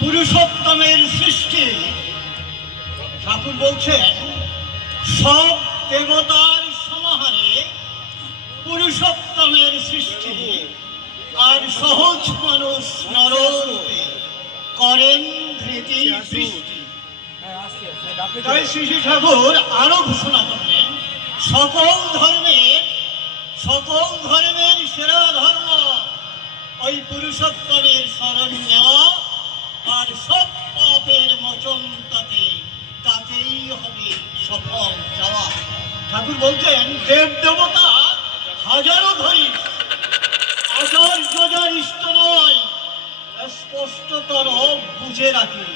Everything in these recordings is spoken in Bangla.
পুরুষোত্তমের সৃষ্টি। ঠাকুর বলছেন সব দেবতার সমাহারে পুরুষোত্তমের সৃষ্টি। আর সহজ মানুষ নররূপে করেন ধৃতি সৃষ্টি তাই শ্রী শ্রী ঠাকুর আরও ঘোষণা করলেন সকল ধর্মের সকল ধর্মের সেরা ধর্ম ওই পুরুষোত্তমের শরণ নেওয়া আর সব পাপের মোচন তাতে, তাতেই হবে সফল যাওয়া। ঠাকুর বলছেন, দেব দেবতা, হাজারো ধরি আচার্য যার ইষ্ট নয়, স্পষ্টতর বুঝে রাখে,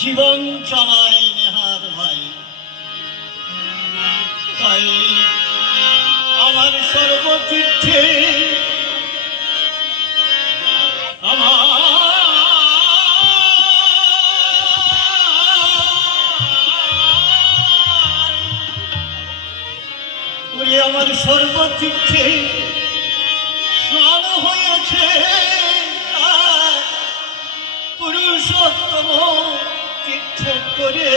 জীবন চালায় নেহার ভাই। তাই আমার সর্বতীর্থে আমার সর্বতীর্থে স্নান হয়েছে পুরুষোত্তম তীর্থ করে।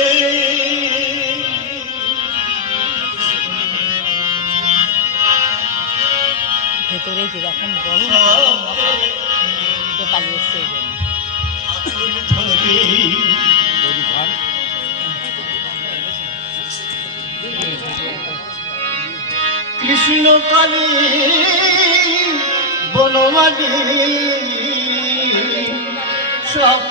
ভেতরে যেরকম গরম তো পালিয়ে এসছে এই জন্য ঠাকুর ধরে। কৃষ্ণ কালী বনমালী সব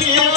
Yeah.